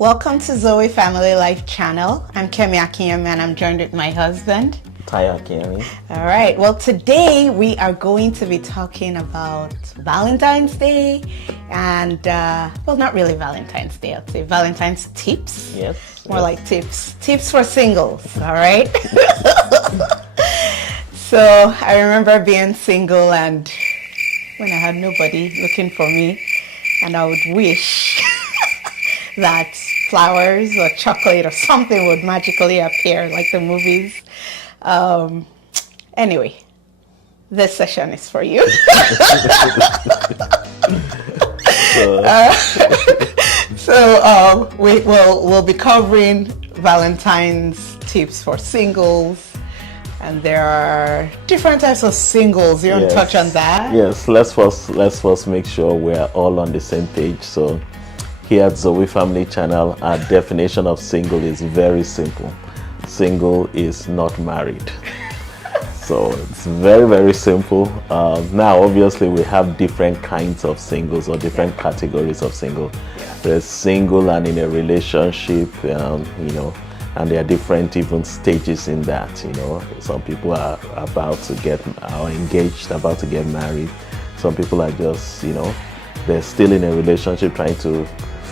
Welcome to Zoe Family Life channel. I'm Kemi Akinyemi and I'm joined with my husband. Akinyemi. All right. Well, today we are going to be talking about Valentine's Day and, well, not really Valentine's Day. I'd say Valentine's tips. Yes. More like tips. Tips for singles. All right. So I remember being single and when I had nobody looking for me, and I would wish that flowers or chocolate or something would magically appear like the movies. Anyway, this session is for you. We'll be covering Valentine's tips for singles. And there are different types of singles. You want to touch on that? Yes, let's first make sure we're all on the same page. So here at Zoe Family Channel, our definition of single is very simple. Single is not married. So it's very, very simple. Now, obviously, we have different kinds of singles or different categories of single. Yeah. There's single and in a relationship, and there are different even stages in that. Some people are about to get engaged, about to get married. Some people are just, they're still in a relationship trying to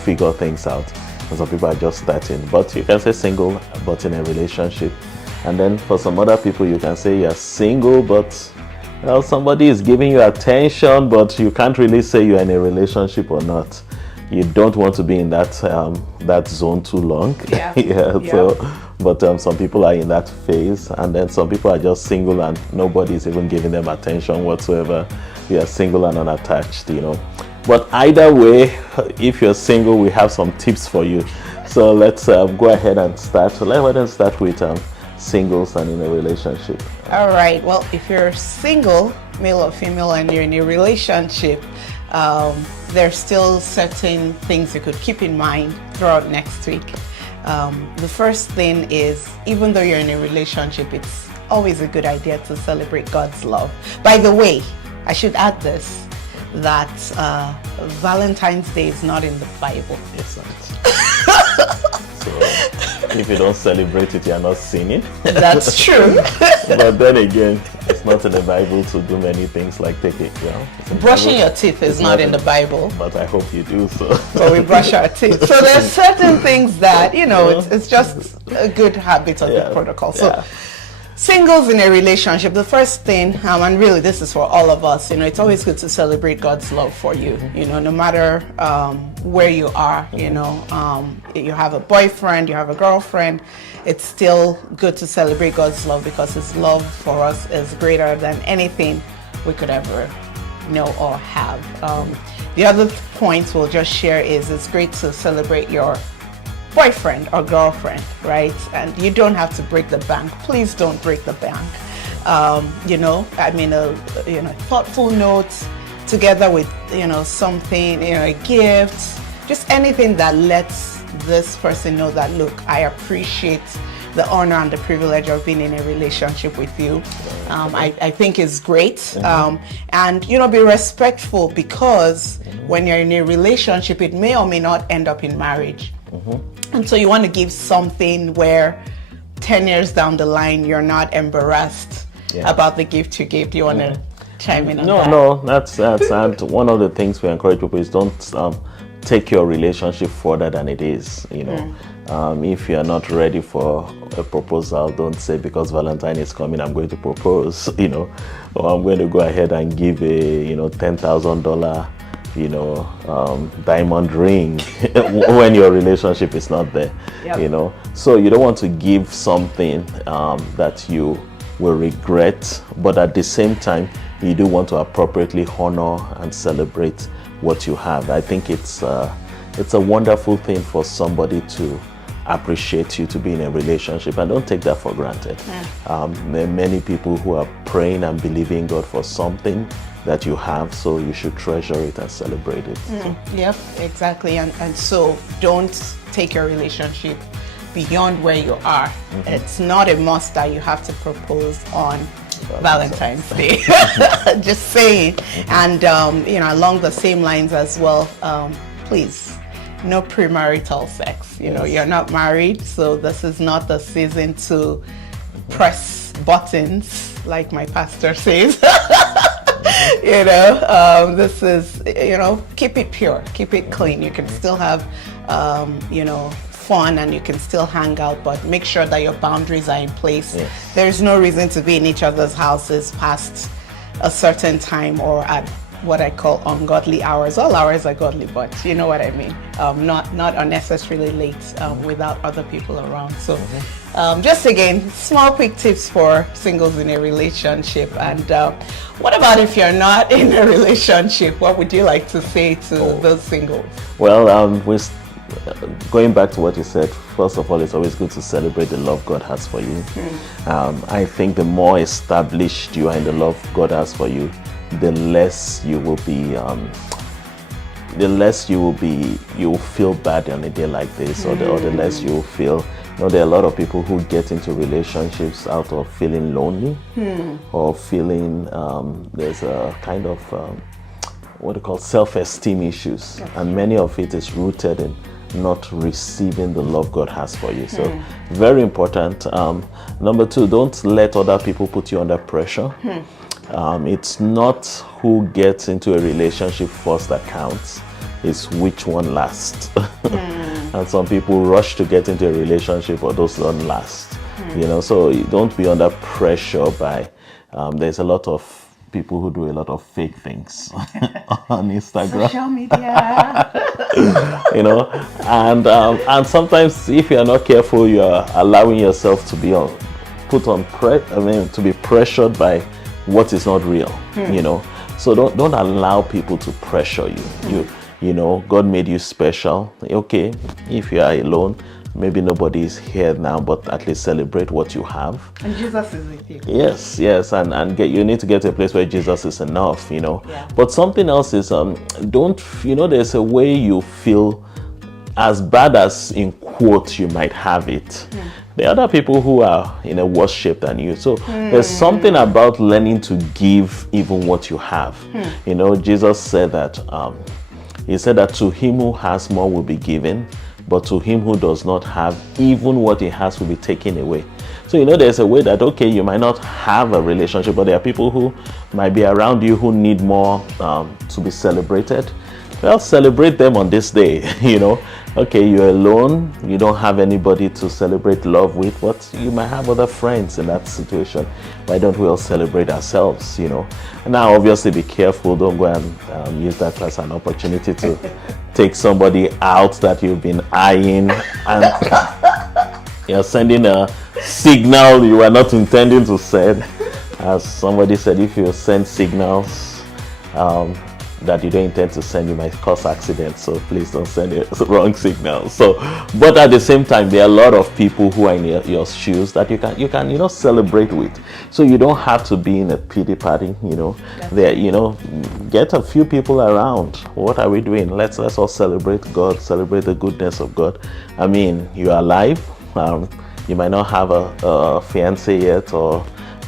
figure things out. And some people are just starting. But you can say single, but in a relationship. And then for some other people, you can say you're single, but somebody is giving you attention, but you can't really say you're in a relationship or not. You don't want to be in that zone too long. Yeah. So, but some people are in that phase, and then some people are just single and nobody is even giving them attention whatsoever. You are single and unattached, But either way, if you're single, we have some tips for you. So let's go ahead and start. So let's go ahead and start with singles and in a relationship. All right. Well, if you're single, male or female, and you're in a relationship, there's still certain things you could keep in mind throughout next week. The first thing is, even though you're in a relationship, it's always a good idea to celebrate God's love. By the way, I should add this, that Valentine's Day is not in the Bible. It's not. So if you don't celebrate it, you're not sinning. That's true. But then again, it's not in the Bible to do many things like take it. Brushing your teeth is not in the Bible. But I hope you do so. But we brush our teeth. So there's certain things that, it's just a good habit of the protocol. So singles in a relationship, the first thing, and really this is for all of us, it's always good to celebrate God's love for you, no matter where you are, you have a boyfriend, you have a girlfriend, it's still good to celebrate God's love because his love for us is greater than anything we could ever know or have. The other point we'll just share is it's great to celebrate your boyfriend or girlfriend, right? And you don't have to break the bank. Please don't break the bank. A thoughtful note together with, something, a gift, just anything that lets this person know that, look, I appreciate the honor and the privilege of being in a relationship with you. I think is great. And, be respectful because when you're in a relationship, it may or may not end up in marriage. And so you want to give something where 10 years down the line, you're not embarrassed about the gift you gave. Do you want to chime in on that? No, that's and one of the things we encourage people is don't take your relationship further than it is. If you're not ready for a proposal, don't say because Valentine is coming, I'm going to propose, or I'm going to go ahead and give a, $10,000 diamond ring when your relationship is not there. So you don't want to give something that you will regret, but at the same time you do want to appropriately honor and celebrate what you have. I think it's a wonderful thing for somebody to appreciate you, to be in a relationship, and don't take that for granted. There are many people who are praying and believing God for something that you have, so you should treasure it and celebrate it. Yep, exactly. And so don't take your relationship beyond where you are. It's not a must that you have to propose on Valentine's Day. Just saying. And along the same lines as well, please no premarital sex. You know, you're not married, so this is not the season to press buttons, like my pastor says. You know, this is, you know, keep it pure, keep it clean. You can still have, you know, fun, and you can still hang out, but make sure that your boundaries are in place. There's no reason to be in each other's houses past a certain time or at what I call ungodly hours. All hours are godly, but you know what I mean. Not unnecessarily late without other people around. So just again, small quick tips for singles in a relationship. And what about if you're not in a relationship? What would you like to say to those singles? Well, going back to what you said, first of all, it's always good to celebrate the love God has for you. I think the more established you are in the love God has for you, the less you will be, you will feel bad on a day like this, or the less you will feel. You know, there are a lot of people who get into relationships out of feeling lonely, or feeling there's a kind of what they call self-esteem issues, and many of it is rooted in not receiving the love God has for you. So very important. Number two, don't let other people put you under pressure. It's not who gets into a relationship first that counts, it's which one lasts. And some people rush to get into a relationship, but those don't last. You know, so don't be under pressure by there's a lot of people who do a lot of fake things on Instagram. Social media. You know, and sometimes if you're not careful, you're allowing yourself to be to be pressured by what is not real. You know, so don't allow people to pressure you. You know, God made you special. Okay, if you are alone, maybe nobody is here now, but at least celebrate what you have. And Jesus is with you. Yes, and you need to get to a place where Jesus is enough, you know. But something else is, there's a way you feel as bad as, in quotes, you might have it. There are other people who are in a worse shape than you. So there's something about learning to give even what you have. You know, Jesus said that, he said that to him who has more will be given, but to him who does not have, even what he has will be taken away. So, you know, there's a way that, okay, you might not have a relationship, but there are people who might be around you who need more to be celebrated. Well, celebrate them on this day, you know. Okay, you're alone, you don't have anybody to celebrate love with, but you might have other friends in that situation. Why don't we all celebrate ourselves, you know? And now, obviously, be careful. Don't go and use that as an opportunity to take somebody out that you've been eyeing, and you're sending a signal you are not intending to send. As somebody said, if you send signals that you don't intend to send, you might cause accidents. So please don't send the wrong signals. So, but at the same time, there are a lot of people who are in your shoes that you can celebrate with. So you don't have to be in a pity party. You know, there, get a few people around. What are we doing? Let's all celebrate God, celebrate the goodness of God. I mean, you are alive. You might not have a fiance yet,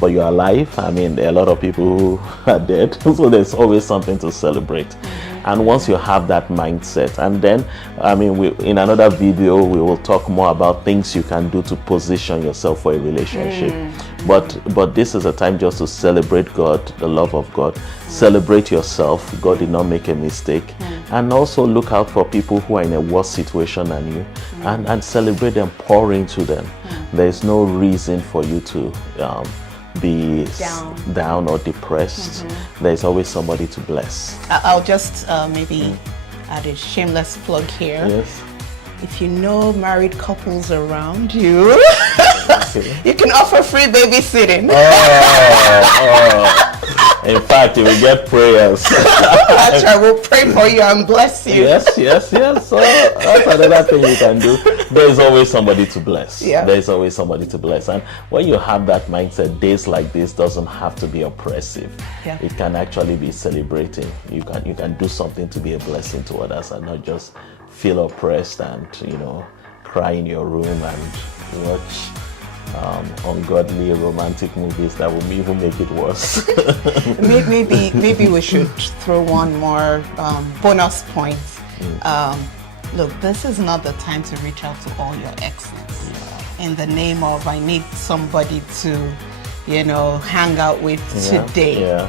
but you're alive. I mean, there are a lot of people who are dead, so there's always something to celebrate. And once you have that mindset, and then, I mean, in another video, we will talk more about things you can do to position yourself for a relationship. But this is a time just to celebrate God, the love of God. Celebrate yourself. God did not make a mistake. And also look out for people who are in a worse situation than you, and celebrate them, pour into them. There is no reason for you to be down or depressed. There's always somebody to bless. I'll just maybe add a shameless plug here. Yes. If you know married couples around you, you can offer free babysitting. In fact, you will get prayers. That's right. We'll pray for you and bless you. Yes. So that's another thing you can do. There's always somebody to bless. There's always somebody to bless. And when you have that mindset, days like this doesn't have to be oppressive. It can actually be celebrating. You can do something to be a blessing to others, and not just feel oppressed and cry in your room and watch ungodly romantic movies that will even make it worse. Maybe we should throw one more bonus point. look, this is not the time to reach out to all your exes in the name of I need somebody to, you know, hang out with today.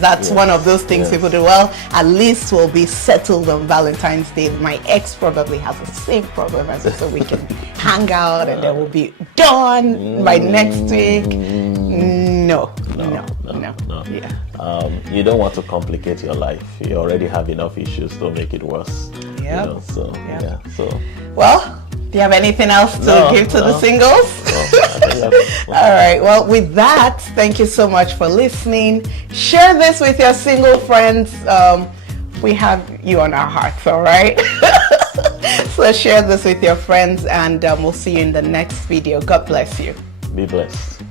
That's one of those things people do. Well, at least we'll be settled on Valentine's Day. My ex probably has the same problem as me, so we can hang out and then we'll be done by next week. No. Yeah. You don't want to complicate your life. You already have enough issues. Don't make it worse. Yeah. You know, so. Well, do you have anything else to give to the singles? All right. Well, with that, thank you so much for listening. Share this with your single friends. We have you on our hearts, all right? So share this with your friends, and we'll see you in the next video. God bless you. Be blessed.